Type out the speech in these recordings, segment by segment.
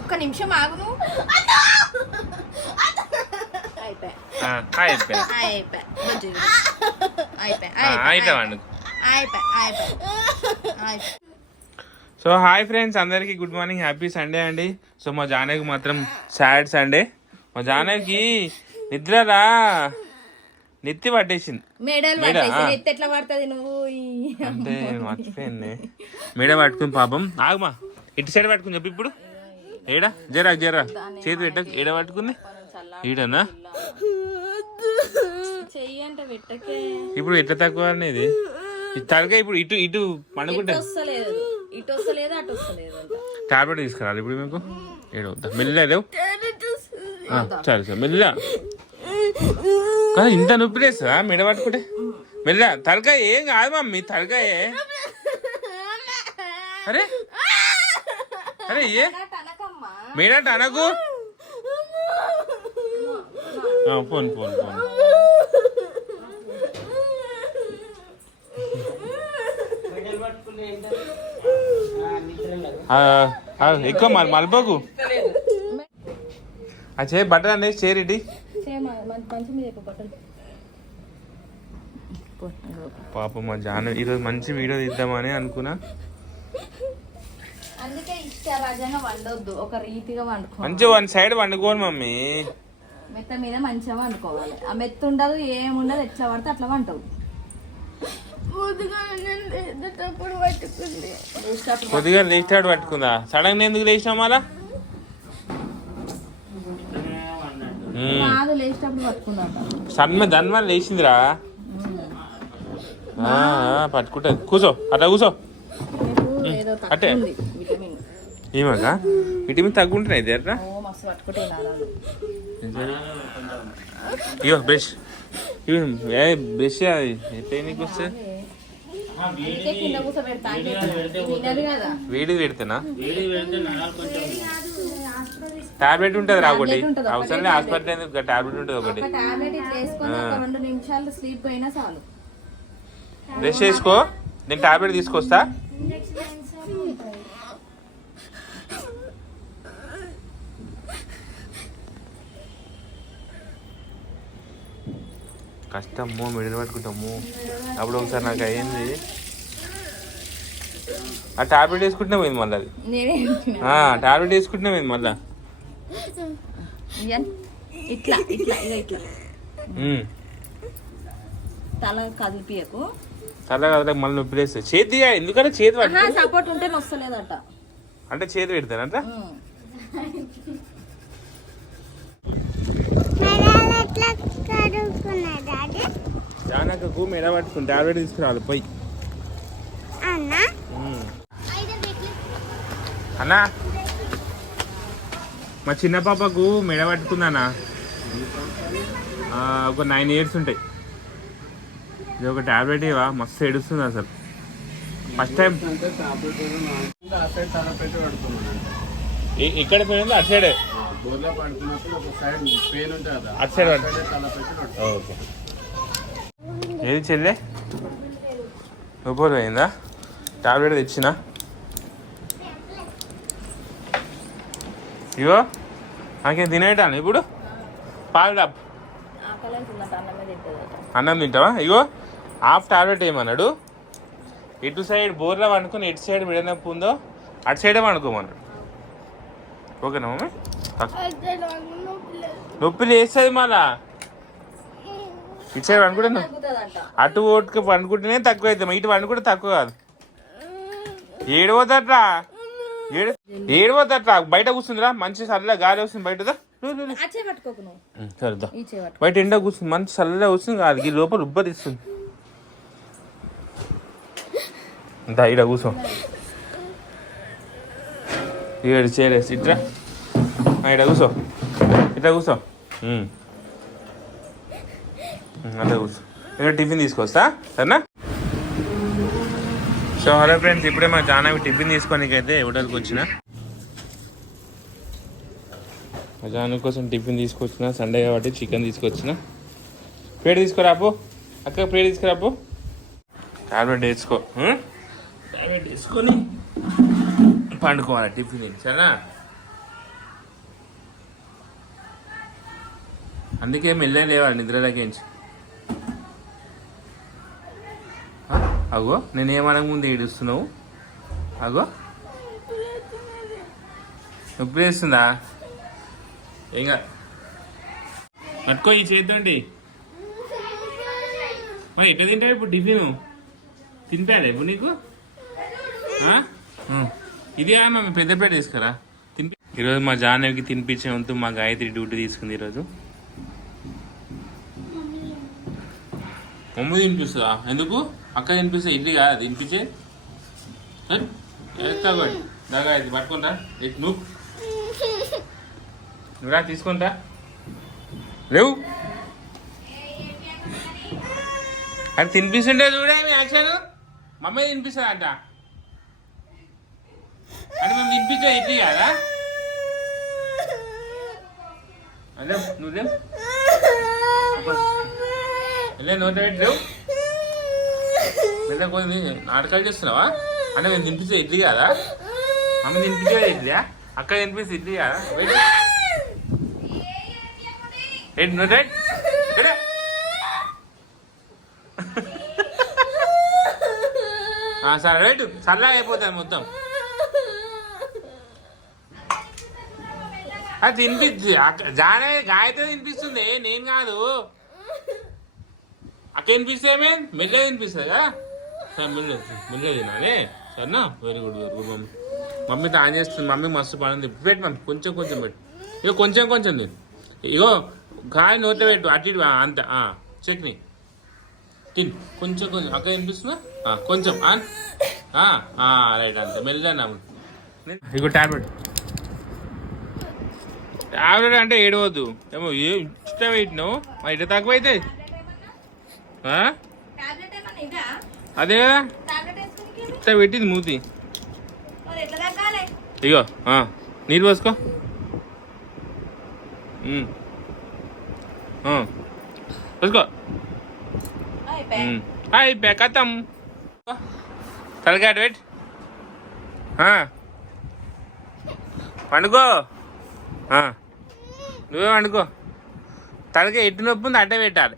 ఒక్క నిమిషం ఆగును. అయిపోయా. సో హాయ్ ఫ్రెండ్స్ అందరికీ గుడ్ మార్నింగ్ హ్యాపీ సండే అండి. సో మా జానకి మాత్రం సాడ్ సండే. మా జానకి నిద్రరా? నెత్తి పట్టేసింది. అంటే మర్చిపోయింది మేడ పట్టుకుని పాపం. ఆగుమా. ఇటు సైడ్ పట్టుకుని చెప్పు ఇప్పుడు. ఏడా? జరా జరా. చేతి పెట్ట ఏడ పట్టుకుంది? ఈడనా? ఇప్పుడు ఎట్లా తక్కువ అనేది? ఈ తలగా ఇప్పుడు ఇటు ఇటు పండుకుంటే. టాబ్లెట్ తీసుకురాలి ఇప్పుడు మీకు. ఏడవద్దా మెల్లిగా లేవు? ఆ, సరే సరే మెల్లిగా. ఇంత నొప్పి లేస్తుందా మెడ పట్టుకుంటే? మెల్లిగా. తలకాయ ఏం కాదు మమ్మీ తలకాయ. అరే అరే ఏ? మేడంట అనకు? ఆ, పోను పోను పోను ఆ, ఆ, ఎక్కువ మరి మలపకు. ఆ చే బట్టలు అనేది చేరిటి పాప మా జాన ఈరోజు మంచి వీడియో తీద్దామని అనుకున్నా. వండొద్దు. ఒక రీతిగా వండుకో మంచి వన్ సైడ్ వండుకోను మమ్మీ. మెత్త మీద మంచిగా వండుకోవాలి. ఆ మెత్త ఉండదు ఏముండదు ఎట్లా పడితే అట్లా వంటవు కొద్దిగా లేచినాడు పట్టుకుందా? సడన్ ఎందుకు లేచినా మళ్ళా. కాదు లేచేటప్పుడు పట్టుకుందాం సన్మ దాని వల్ల లేచిందిరా ఆ, ఆ, పట్టుకుంటది. కూసో అట్లా ఏదో అట్టే. విటమిన్ ఏమక విటమిన్ తగ్గుంటున్నాయి నారాలు ఇగో బ్రష్. ఇవి ఏ బ్రష్ అది? ఎట్లా నీకు వస్తే? వేడి పెడితేనా? టాబ్లెట్ ఉంటుంది రా ఒకటి. అవసరం లేదు హాస్పిటల్ ఎందుకు? టాబ్లెట్ ఉంటుంది ఒకటి. బ్రష్ చేసుకో. నేను టాబ్లెట్ తీసుకొస్తా. కష్టమ్మో మిడిల్ పట్టుకుంటాము. అప్పుడు ఒకసారి నాకు అయ్యింది. ఆ టాబ్లెట్ వేసుకుంటే పోయింది మళ్ళీ అది. టాబ్లెట్ వేసుకుంటే పోయింది మళ్ళీ. ఇట్లా ఇట్లా ఇట్లా. తల కదిలిపియకు. తల మళ్ళీ నొప్పి లేస్తుంది చేతి. ఎందుకంటే చేతి సపోర్ట్ ఉంటే నొస్తలేదట. అంటే చేతి పెడతానంట జానకకు మెడ పట్టుకుని టాబ్లెట్ తీసుకురావాలి పోయి. అన్నా? మా చిన్న పాపకు మెడ పట్టుకుందన్నా ఆ, ఒక నైన్ ఇయర్స్ ఉంటాయి. ఇది ఒక టాబ్లెట్ ఇవా మస్తు ఏడుస్తుంది అసలు. ఫస్ట్ టైం ఇక్కడ పోయింది అటు సైడే బోర్లో పడుకున్నప్పుడు ఒక సైడ్ పెయిన్ ఉంటుంది కదా. అటు సైడ్. ఓకే. ఏది చెల్లె? పోయిందా టాబ్లెట్ తెచ్చినా? ఇగో నాకేం తినేటాను ఇప్పుడు? పాలు డబ్ అన్నం తింటావా? ఇగో హాఫ్ టాబ్లెట్ ఏమన్నాడు? ఇటు సైడ్ బోర్లో వండుకొని ఇటు సైడ్ విడనొప్పి ఉందో అటు సైడే వండుకోమన్నాడు ఓకేనా మమ్మీ? నొప్పి లేస్తుంది మళ్ళా. ఇటు సైడ్. తగ్గుతుందంట అటు ఓటుకు పండుకుంటేనే తక్కువ అవుతాం ఇటు పండుకుంటే తక్కువ కాదు. ఏడవద్దట్రా. ఏడు ఏడవద్దట్రా. బయట కూర్చుందిరా. మంచి చల్ల గాలి వస్తుంది బయట సరే బయట ఎండ కూర్చుంది. మంచి చల్ల వస్తుంది కాదు ఈ లోపల ఉబ్బ తీస్తుంది. దా ఈడ కూర్చో. ఏడు చేయలేసి ఇట్రా. ఈడ కూర్చో. ఇట్లా కూర్చో. అదే కూర్చో. ఇక్కడ టిఫిన్ తీసుకొస్తా సరేనా? సో హలో ఫ్రెండ్స్ ఇప్పుడే మా జానవి టిఫిన్ తీసుకోనికైతే హోటల్కి వచ్చిన. మా కోసం టిఫిన్ తీసుకొచ్చిన సండే కాబట్టి చికెన్ తీసుకొచ్చిన. ప్లేట్ తీసుకురాపో అక్క ప్లేట్ తీసుకురాపో టాబ్లెట్ వేసుకో టాబ్లెట్ వేసుకొని పండుకోవాలి టిఫిన్ తిని సరేనా? అందుకే మెల్లగా లేవాలి నిద్రలోకించి అగో నేనేమనక ముందు ఏడుస్తున్నావు? అగో. నొప్పి వేస్తుందా ఏం కాదు పట్టుకో ఈ చేద్దండి మరి ఎట్లా తింటావు ఇప్పుడు టిఫిన్? తినిపారా ఇప్పుడు నీకు. ఇది ఆమె పెద్దపేట తీసుకురా. తినిపి ఈరోజు మా జాహ్నవికి తినిపించే వంతు మా గాయత్రి డ్యూటీ తీసుకుంది ఈరోజు. మమ్మీ తినిపిస్తుందా? ఎందుకు? అక్క తినిపిస్తే ఇడ్లీ కాదా తినిపించే ఎత్తాగోండి దాగా ఇది పట్టుకుంటా. ఇటు నువ్వు? నువ్వురా తీసుకుంటా. లేవు. అది తినిపిస్తుంటే చూడే మీ యాక్షన్? మమ్మీ తినిపిస్తుంది అంట అంటే మేము తినిపించే ఇడ్లీ కదా? అదే నువ్వు లేవు? వెళ్ళే నోట్ లేవు? లేవు వెళ్ళే నాటకాలు చేస్తున్నావా? అంటే మేము తినిపించే ఇడ్లీ కదా? అమ్మ తినిపించే ఇడ్లీయా అక్క తినిపిస్తే ఇడ్లీ కదా? వెయిట్ ఏంటి నోట సరే రైట్ చల్లగా అయిపోతుంది మొత్తం. అది తినిపించి జానే గాయత్రి తినిపిస్తుంది. నేను కాదు. అక్క తినిపిస్తే ఏమే మెల్లగా తినిపిస్తుంది కదా? సరే మెల్ల మెల్లగా తినాలి. సరేనా? Very good very good mummy. Mummy తాను చేస్తుంది మమ్మీ మస్తు పడింది. పెట్టు మమ్మీ కొంచెం కొంచెం పెట్టు. ఇగో కొంచెం కొంచెం తిను. ఇగో గాయ నోట్లో పెట్టు అటు ఇటు అంతే చట్నీ. తిను. కొంచెం కొంచెం. అక్క తినిపిస్తుందా ఆ, కొంచెం రైట్ అంతే. మెల్లగా ఇగో టాబ్లెట్. టాబ్లెట్ అంటే ఏడవద్దు. ఏమో ఏ ఇష్టం పెట్టినావు? మరి ఇట్లా తక్కువ అయితే ఆ? టాబ్లెట్ ఏమన్నా ఇదా అదే కదా? ఇట్లా పెట్టింది మూతి. ఇగో నీళ్ళు పోసుకో. పోసుకో. అయిపోయా కథం. తలకాడు పెట్టి పండుకో. నువ్వే వండుకో తలకాయ ఎట్టు నొప్పి ఉంది అడ్డ పెట్టాలి.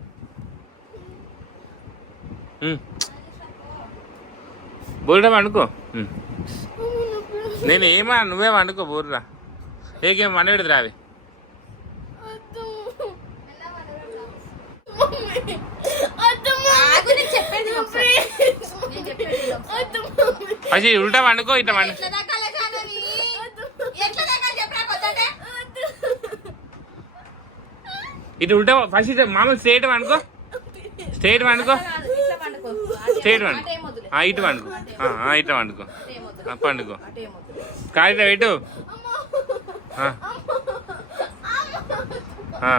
బోర్రా వండుకో. నేను ఏమా నువ్వే వండుకో బోర్రా. ఏకేం వండ పెడదు రావి. అది. ఉల్టా వండుకో ఇట్లా వండు? ఇటు ఉల్టా ఫస్ట్ ఇట్లా మామూలు స్ట్రేట్ వండుకో. స్ట్రేట్ వండుకో. స్ట్రేట్ వండు. అటేం వద్దులే. ఆ, ఇటు వండుకో. ఇట్లా పండుకో. పెట్టు. ఆ. ఆ.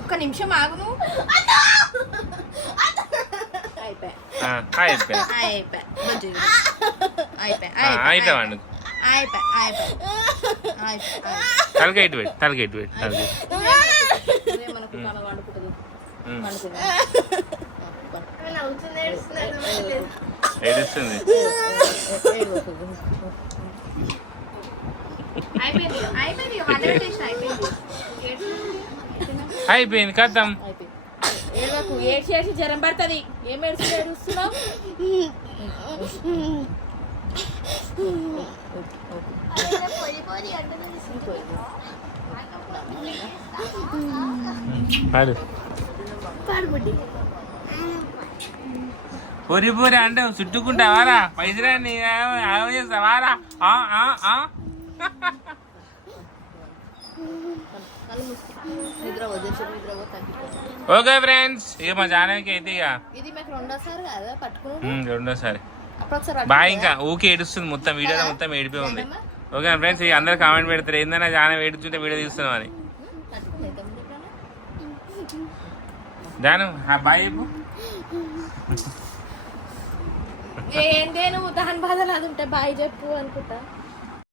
ఒక్క నిమిషం ఆగును తలకాయ ఇటు పెట్టు తలకాయ ఇటు పెట్టు. తలకాయ మనకు వండుకుంది ఏడుస్తుంది? అయిపోయింది కథం. ఏడవకు ఏడ్చి ఏడ్చి జ్వరం పడుతుంది ఏం ఏడ్చి ఏడుస్తున్నావు పాడు పొరి పొరి అంటే చుట్టుకుంటావారా? ఆగం చేస్తావారా? ఓకే ఫ్రెండ్స్ ఇక మా జానవికి అయితే ఇక రెండోసారి బాగా ఇంకా ఊకే ఏడుస్తుంది మొత్తం వీడియోలో మొత్తం ఏడిపోయి ఉంది. ఓకే ఫ్రెండ్స్ ఇక అందరు కామెంట్ పెడతారు. ఏందన్నా జానవి ఏడుస్తుంటే వీడియో తీస్తున్నాం అని జాను బాయ్ చెప్పు ఏందే నువ్వు దాని బాధలు అది ఉంటే బాయ్ చెప్పు అనుకుంటా